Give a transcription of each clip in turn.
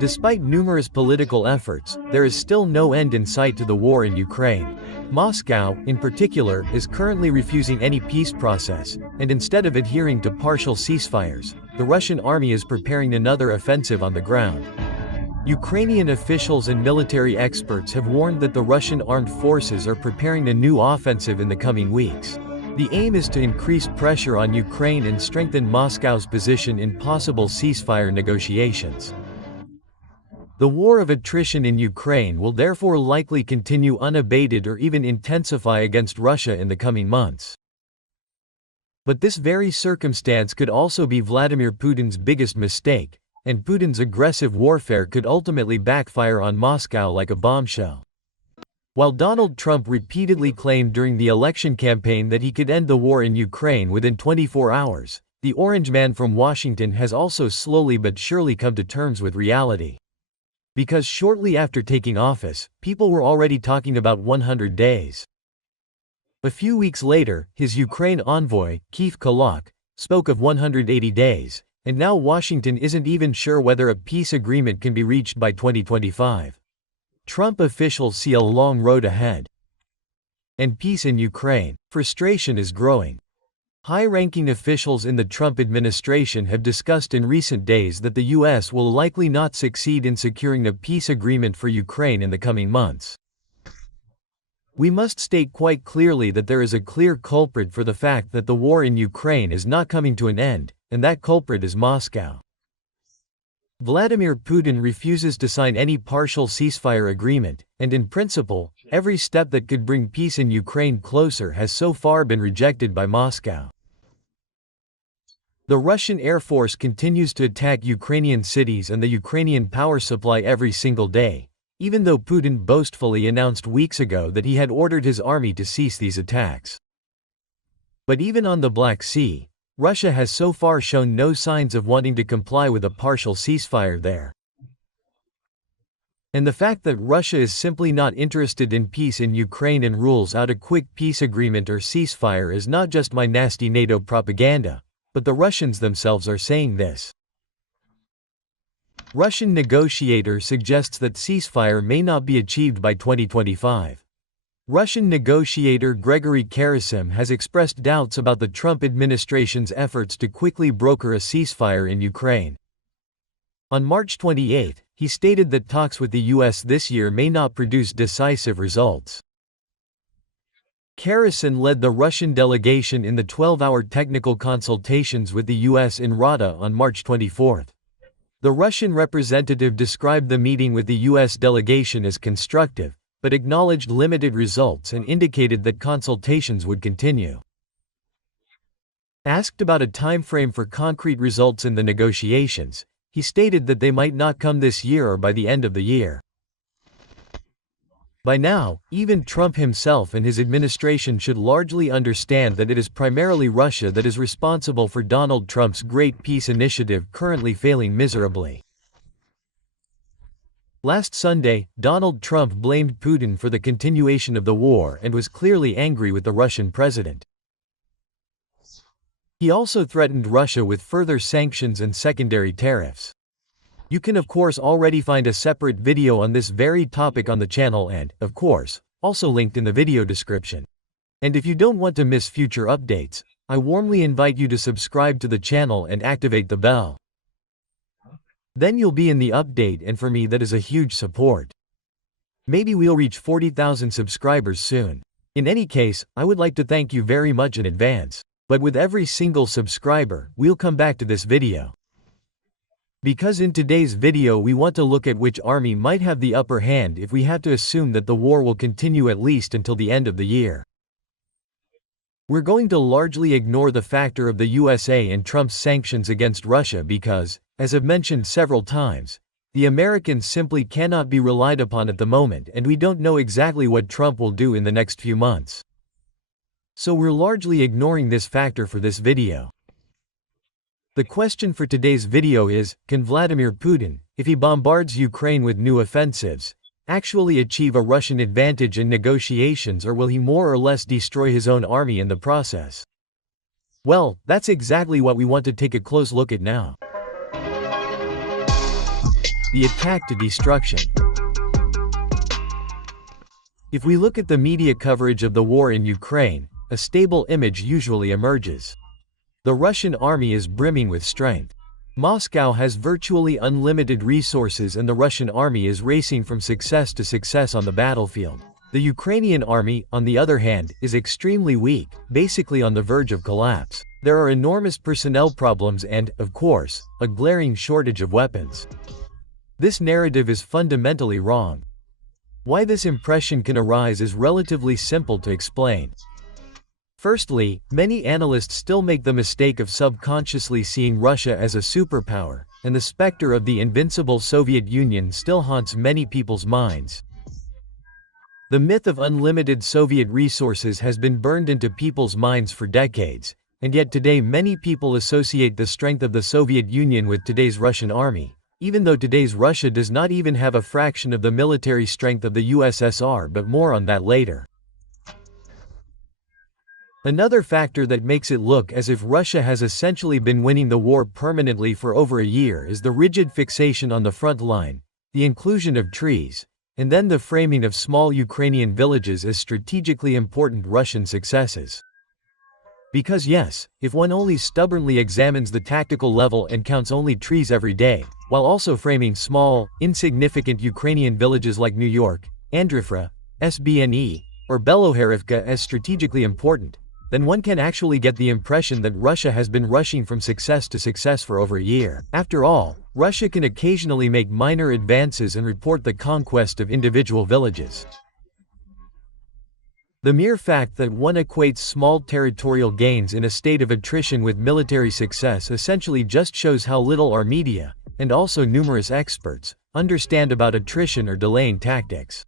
Despite numerous political efforts, there is still no end in sight to the war in Ukraine. Moscow, in particular, is currently refusing any peace process, and instead of adhering to partial ceasefires, the Russian army is preparing another offensive on the ground. Ukrainian officials and military experts have warned that the Russian armed forces are preparing a new offensive in the coming weeks. The aim is to increase pressure on Ukraine and strengthen Moscow's position in possible ceasefire negotiations. The war of attrition in Ukraine will therefore likely continue unabated or even intensify against Russia in the coming months. But this very circumstance could also be Vladimir Putin's biggest mistake, and Putin's aggressive warfare could ultimately backfire on Moscow like a bombshell. While Donald Trump repeatedly claimed during the election campaign that he could end the war in Ukraine within 24 hours, the Orange Man from Washington has also slowly but surely come to terms with reality. Because shortly after taking office, people were already talking about 100 days. A few weeks later, his Ukraine envoy, Keith Kellogg, spoke of 180 days, and now Washington isn't even sure whether a peace agreement can be reached by 2025. Trump officials see a long road ahead. And peace in Ukraine, frustration is growing. High-ranking officials in the Trump administration have discussed in recent days that the U.S. will likely not succeed in securing a peace agreement for Ukraine in the coming months. We must state quite clearly that there is a clear culprit for the fact that the war in Ukraine is not coming to an end, and that culprit is Moscow. Vladimir Putin refuses to sign any partial ceasefire agreement, and in principle, every step that could bring peace in Ukraine closer has so far been rejected by Moscow. The Russian Air Force continues to attack Ukrainian cities and the Ukrainian power supply every single day, even though Putin boastfully announced weeks ago that he had ordered his army to cease these attacks. But even on the Black Sea, Russia has so far shown no signs of wanting to comply with a partial ceasefire there. And the fact that Russia is simply not interested in peace in Ukraine and rules out a quick peace agreement or ceasefire is not just my nasty NATO propaganda, but the Russians themselves are saying this. Russian negotiator suggests that ceasefire may not be achieved by 2025. Russian negotiator Gregory Karasim has expressed doubts about the Trump administration's efforts to quickly broker a ceasefire in Ukraine. On March 28, he stated that talks with the U.S. this year may not produce decisive results. Karasin led the Russian delegation in the 12-hour technical consultations with the U.S. in Rada on March 24. The Russian representative described the meeting with the U.S. delegation as constructive, but acknowledged limited results and indicated that consultations would continue. Asked about a timeframe for concrete results in the negotiations, he stated that they might not come this year or by the end of the year. By now, even Trump himself and his administration should largely understand that it is primarily Russia that is responsible for Donald Trump's Great Peace Initiative currently failing miserably. Last Sunday, Donald Trump blamed Putin for the continuation of the war and was clearly angry with the Russian president. He also threatened Russia with further sanctions and secondary tariffs. You can of course already find a separate video on this very topic on the channel and, of course, also linked in the video description. And if you don't want to miss future updates, I warmly invite you to subscribe to the channel and activate the bell. Then you'll be in the update, and for me that is a huge support. Maybe we'll reach 40,000 subscribers soon. In any case, I would like to thank you very much in advance. But with every single subscriber, we'll come back to this video. Because in today's video we want to look at which army might have the upper hand if we have to assume that the war will continue at least until the end of the year. We're going to largely ignore the factor of the USA and Trump's sanctions against Russia because, as I've mentioned several times, the Americans simply cannot be relied upon at the moment, and we don't know exactly what Trump will do in the next few months. So we're largely ignoring this factor for this video. The question for today's video is, can Vladimir Putin, if he bombards Ukraine with new offensives, actually achieve a Russian advantage in negotiations, or will he more or less destroy his own army in the process? Well, that's exactly what we want to take a close look at now. the attack to destruction. If we look at the media coverage of the war in Ukraine, a stable image usually emerges. The Russian army is brimming with strength. Moscow has virtually unlimited resources and the Russian army is racing from success to success on the battlefield. The Ukrainian army, on the other hand, is extremely weak, basically on the verge of collapse. There are enormous personnel problems and, of course, a glaring shortage of weapons. This narrative is fundamentally wrong. Why this impression can arise is relatively simple to explain. Firstly, many analysts still make the mistake of subconsciously seeing Russia as a superpower, and the specter of the invincible Soviet Union still haunts many people's minds. The myth of unlimited Soviet resources has been burned into people's minds for decades, and yet today many people associate the strength of the Soviet Union with today's Russian army, even though today's Russia does not even have a fraction of the military strength of the USSR, but more on that later. Another factor that makes it look as if Russia has essentially been winning the war permanently for over a year is the rigid fixation on the front line, the inclusion of trees, and then the framing of small Ukrainian villages as strategically important Russian successes. Because yes, if one only stubbornly examines the tactical level and counts only trees every day, while also framing small, insignificant Ukrainian villages like New York, Andrifra, Sbne, or Beloharivka as strategically important, then one can actually get the impression that Russia has been rushing from success to success for over a year. After all, Russia can occasionally make minor advances and report the conquest of individual villages. The mere fact that one equates small territorial gains in a state of attrition with military success essentially just shows how little our media, and also numerous experts, understand about attrition or delaying tactics.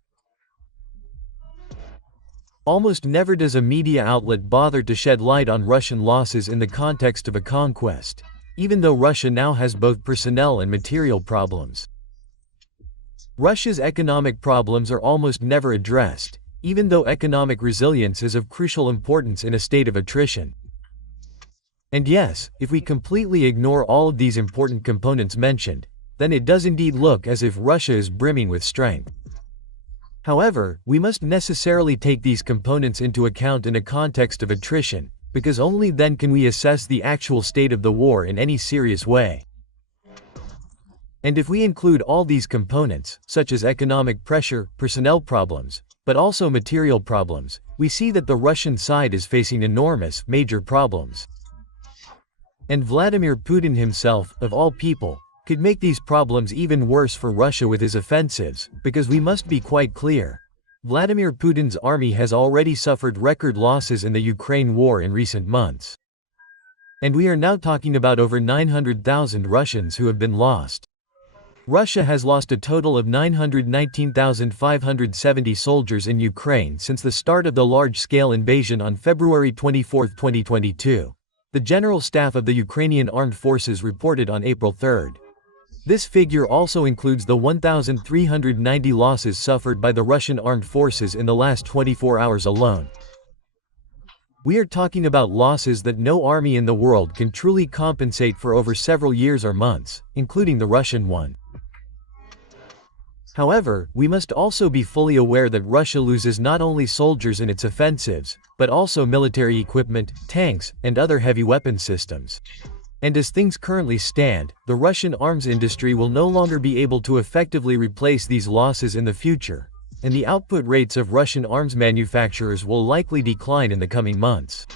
Almost never does a media outlet bother to shed light on Russian losses in the context of a conquest, even though Russia now has both personnel and material problems. Russia's economic problems are almost never addressed, even though economic resilience is of crucial importance in a state of attrition. And yes, if we completely ignore all of these important components mentioned, then it does indeed look as if Russia is brimming with strength. However, we must necessarily take these components into account in a context of attrition, because only then can we assess the actual state of the war in any serious way. And if we include all these components, such as economic pressure, personnel problems, but also material problems, we see that the Russian side is facing enormous, major problems. And Vladimir Putin himself, of all people, could make these problems even worse for Russia with his offensives, because we must be quite clear. Vladimir Putin's army has already suffered record losses in the Ukraine war in recent months. And we are now talking about over 900,000 Russians who have been lost. Russia has lost a total of 919,570 soldiers in Ukraine since the start of the large-scale invasion on February 24, 2022. The General Staff of the Ukrainian Armed Forces reported on April 3. This figure also includes the 1,390 losses suffered by the Russian armed forces in the last 24 hours alone. We are talking about losses that no army in the world can truly compensate for over several years or months, including the Russian one. However, we must also be fully aware that Russia loses not only soldiers in its offensives, but also military equipment, tanks, and other heavy weapon systems. And as things currently stand, the Russian arms industry will no longer be able to effectively replace these losses in the future, and the output rates of Russian arms manufacturers will likely decline in the coming months.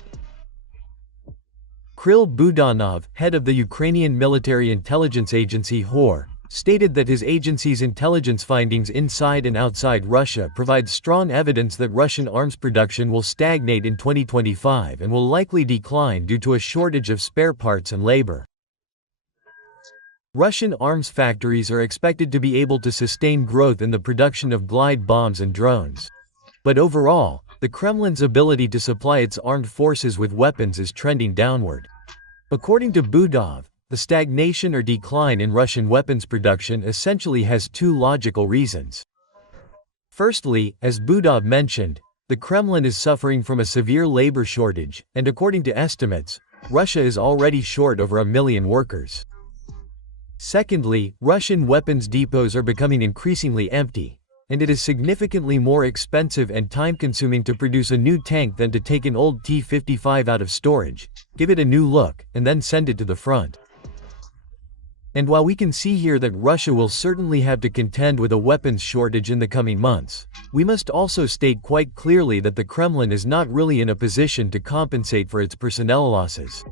Kirill Budanov, head of the Ukrainian military intelligence agency HOR, stated that his agency's intelligence findings inside and outside Russia provide strong evidence that Russian arms production will stagnate in 2025 and will likely decline due to a shortage of spare parts and labor. Russian arms factories are expected to be able to sustain growth in the production of glide bombs and drones. But overall, the Kremlin's ability to supply its armed forces with weapons is trending downward. According to Budov, the stagnation or decline in Russian weapons production essentially has two logical reasons. Firstly, as Budov mentioned, the Kremlin is suffering from a severe labor shortage, and according to estimates, Russia is already short over 1 million workers. Secondly, Russian weapons depots are becoming increasingly empty, and it is significantly more expensive and time-consuming to produce a new tank than to take an old T-55 out of storage, give it a new look, and then send it to the front. And while we can see here that Russia will certainly have to contend with a weapons shortage in the coming months, we must also state quite clearly that the Kremlin is not really in a position to compensate for its personnel losses.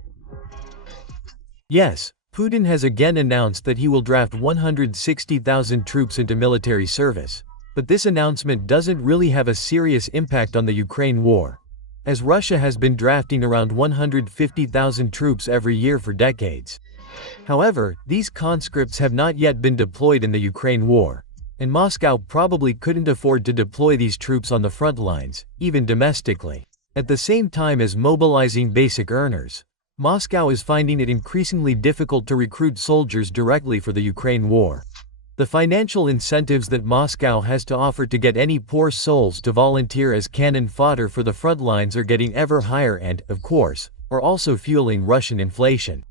Yes, Putin has again announced that he will draft 160,000 troops into military service, but this announcement doesn't really have a serious impact on the Ukraine war, as Russia has been drafting around 150,000 troops every year for decades. However, these conscripts have not yet been deployed in the Ukraine war, and Moscow probably couldn't afford to deploy these troops on the front lines, even domestically. At the same time as mobilizing basic earners, Moscow is finding it increasingly difficult to recruit soldiers directly for the Ukraine war. The financial incentives that Moscow has to offer to get any poor souls to volunteer as cannon fodder for the front lines are getting ever higher and, of course, are also fueling Russian inflation.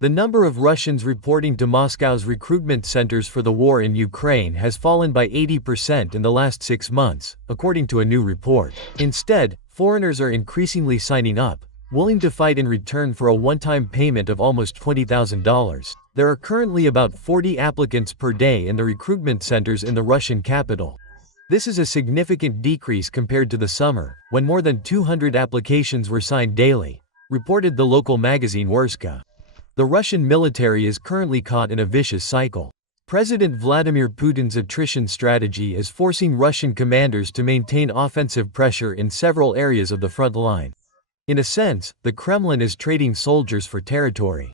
The number of Russians reporting to Moscow's recruitment centers for the war in Ukraine has fallen by 80% in the last 6 months, according to a new report. Instead, foreigners are increasingly signing up, willing to fight in return for a one-time payment of almost $20,000. There are currently about 40 applicants per day in the recruitment centers in the Russian capital. This is a significant decrease compared to the summer, when more than 200 applications were signed daily, reported the local magazine Werska. The Russian military is currently caught in a vicious cycle. President Vladimir Putin's attrition strategy is forcing Russian commanders to maintain offensive pressure in several areas of the front line. In a sense, the Kremlin is trading soldiers for territory.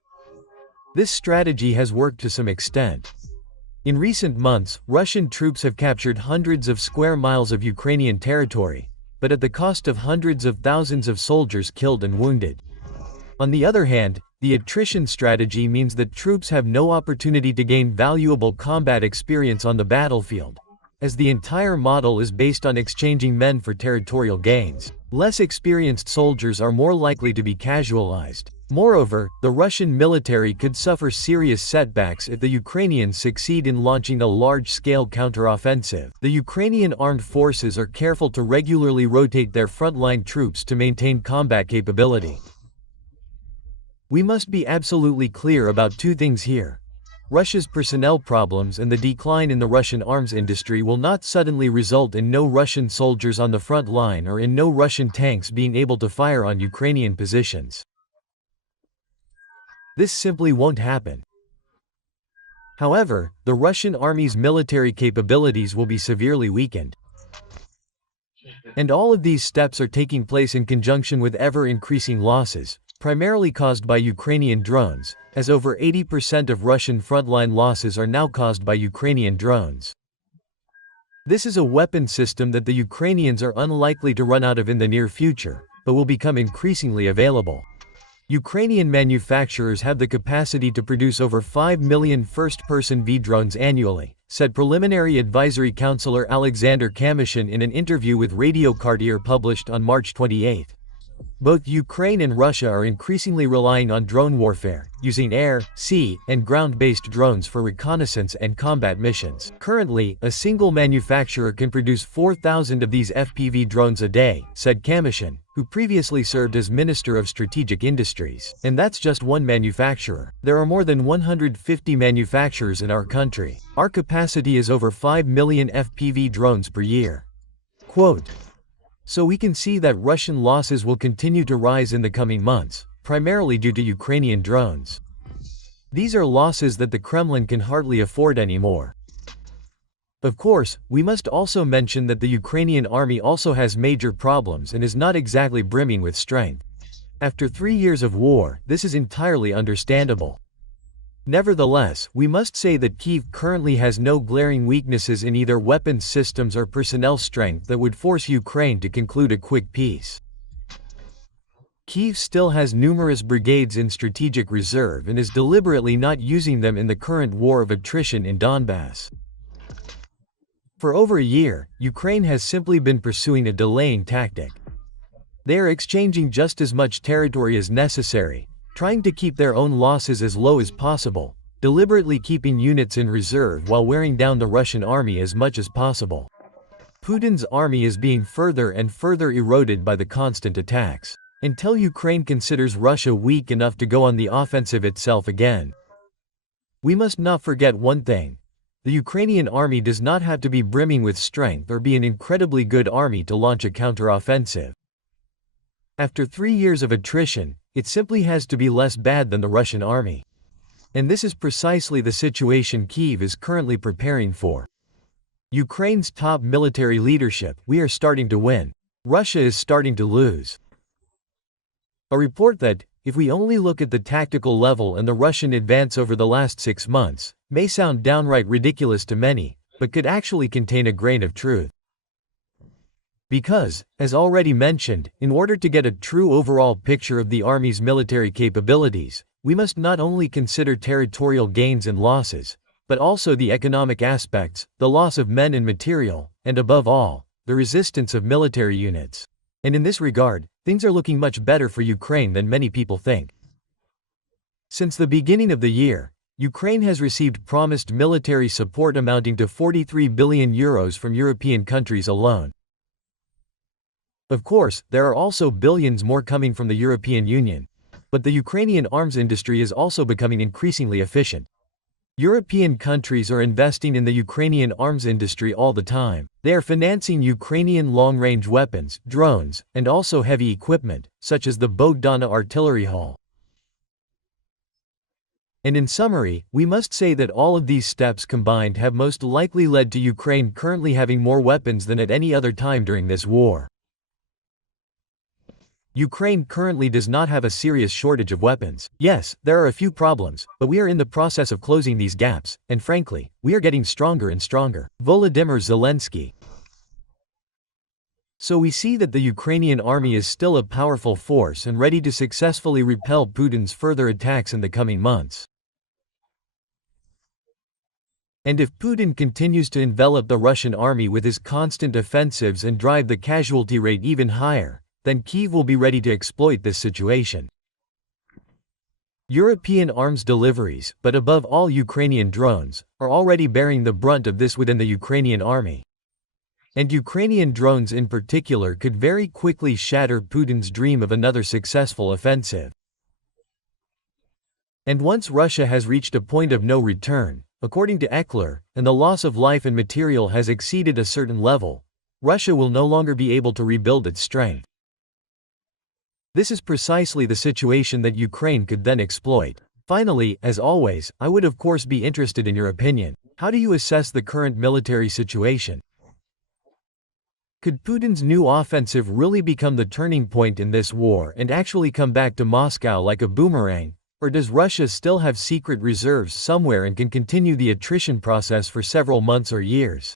This strategy has worked to some extent. In recent months, Russian troops have captured hundreds of square miles of Ukrainian territory, but at the cost of hundreds of thousands of soldiers killed and wounded. On the other hand, the attrition strategy means that troops have no opportunity to gain valuable combat experience on the battlefield, as the entire model is based on exchanging men for territorial gains. Less experienced soldiers are more likely to be casualized. Moreover, the Russian military could suffer serious setbacks if the Ukrainians succeed in launching a large-scale counteroffensive. The Ukrainian armed forces are careful to regularly rotate their frontline troops to maintain combat capability. We must be absolutely clear about two things here. Russia's personnel problems and the decline in the Russian arms industry will not suddenly result in no Russian soldiers on the front line or in no Russian tanks being able to fire on Ukrainian positions. This simply won't happen. However, the Russian army's military capabilities will be severely weakened. And all of these steps are taking place in conjunction with ever-increasing losses, primarily caused by Ukrainian drones, as over 80% of Russian frontline losses are now caused by Ukrainian drones. This is a weapon system that the Ukrainians are unlikely to run out of in the near future, but will become increasingly available. Ukrainian manufacturers have the capacity to produce over 5 million first-person V-drones annually, said Preliminary Advisory Counselor Alexander Kamyshin in an interview with Radio Cartier published on March 28. Both Ukraine and Russia are increasingly relying on drone warfare, using air, sea, and ground-based drones for reconnaissance and combat missions. Currently, a single manufacturer can produce 4,000 of these FPV drones a day, said Kamyshin, who previously served as Minister of Strategic Industries. And that's just one manufacturer. There are more than 150 manufacturers in our country. Our capacity is over 5 million FPV drones per year. Quote, so we can see that Russian losses will continue to rise in the coming months, primarily due to Ukrainian drones. These are losses that the Kremlin can hardly afford anymore. Of course, we must also mention that the Ukrainian army also has major problems and is not exactly brimming with strength. After 3 years of war, this is entirely understandable. Nevertheless, we must say that Kyiv currently has no glaring weaknesses in either weapons systems or personnel strength that would force Ukraine to conclude a quick peace. Kyiv still has numerous brigades in strategic reserve and is deliberately not using them in the current war of attrition in Donbass. For over a year, Ukraine has simply been pursuing a delaying tactic. They are exchanging just as much territory as necessary, trying to keep their own losses as low as possible, deliberately keeping units in reserve while wearing down the Russian army as much as possible. Putin's army is being further and further eroded by the constant attacks, until Ukraine considers Russia weak enough to go on the offensive itself again. We must not forget one thing. The Ukrainian army does not have to be brimming with strength or be an incredibly good army to launch a counter-offensive. After 3 years of attrition, it simply has to be less bad than the Russian army. And this is precisely the situation Kyiv is currently preparing for. Ukraine's top military leadership: we are starting to win. Russia is starting to lose. A report that, if we only look at the tactical level and the Russian advance over the last 6 months, may sound downright ridiculous to many, but could actually contain a grain of truth. Because, as already mentioned, in order to get a true overall picture of the army's military capabilities, we must not only consider territorial gains and losses, but also the economic aspects, the loss of men and material, and above all, the resistance of military units. And in this regard, things are looking much better for Ukraine than many people think. Since the beginning of the year, Ukraine has received promised military support amounting to 43 billion euros from European countries alone. Of course, there are also billions more coming from the European Union. But the Ukrainian arms industry is also becoming increasingly efficient. European countries are investing in the Ukrainian arms industry all the time. They are financing Ukrainian long-range weapons, drones, and also heavy equipment, such as the Bogdana artillery hull. And in summary, we must say that all of these steps combined have most likely led to Ukraine currently having more weapons than at any other time during this war. Ukraine currently does not have a serious shortage of weapons. Yes, there are a few problems, but we are in the process of closing these gaps, and frankly, we are getting stronger and stronger. Volodymyr Zelensky. So we see that the Ukrainian army is still a powerful force and ready to successfully repel Putin's further attacks in the coming months. And if Putin continues to envelop the Russian army with his constant offensives and drive the casualty rate even higher, then Kyiv will be ready to exploit this situation. European arms deliveries, but above all Ukrainian drones, are already bearing the brunt of this within the Ukrainian army. And Ukrainian drones in particular could very quickly shatter Putin's dream of another successful offensive. And once Russia has reached a point of no return, according to Eckler, and the loss of life and material has exceeded a certain level, Russia will no longer be able to rebuild its strength. This is precisely the situation that Ukraine could then exploit. Finally, as always, I would of course be interested in your opinion. How do you assess the current military situation? Could Putin's new offensive really become the turning point in this war and actually come back to Moscow like a boomerang? Or does Russia still have secret reserves somewhere and can continue the attrition process for several months or years?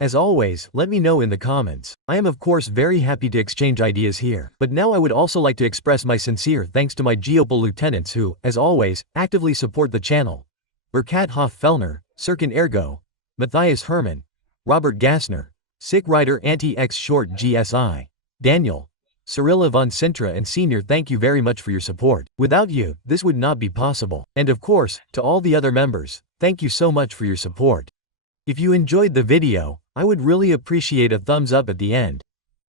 As always, let me know in the comments. I am of course very happy to exchange ideas here. But now I would also like to express my sincere thanks to my Geopol lieutenants who, as always, actively support the channel. Berkat Hoff-Fellner, Serkan Ergo, Matthias Herman, Robert Gassner, Sick Rider Anti-X Short GSI, Daniel, Cyrilla von Sintra and Senior. Thank you very much for your support. Without you, this would not be possible. And of course, to all the other members, thank you so much for your support. If you enjoyed the video, I would really appreciate a thumbs up at the end.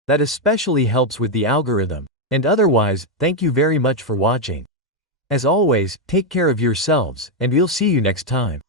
That especially helps with the algorithm. And otherwise, thank you very much for watching. As always, take care of yourselves, and we'll see you next time.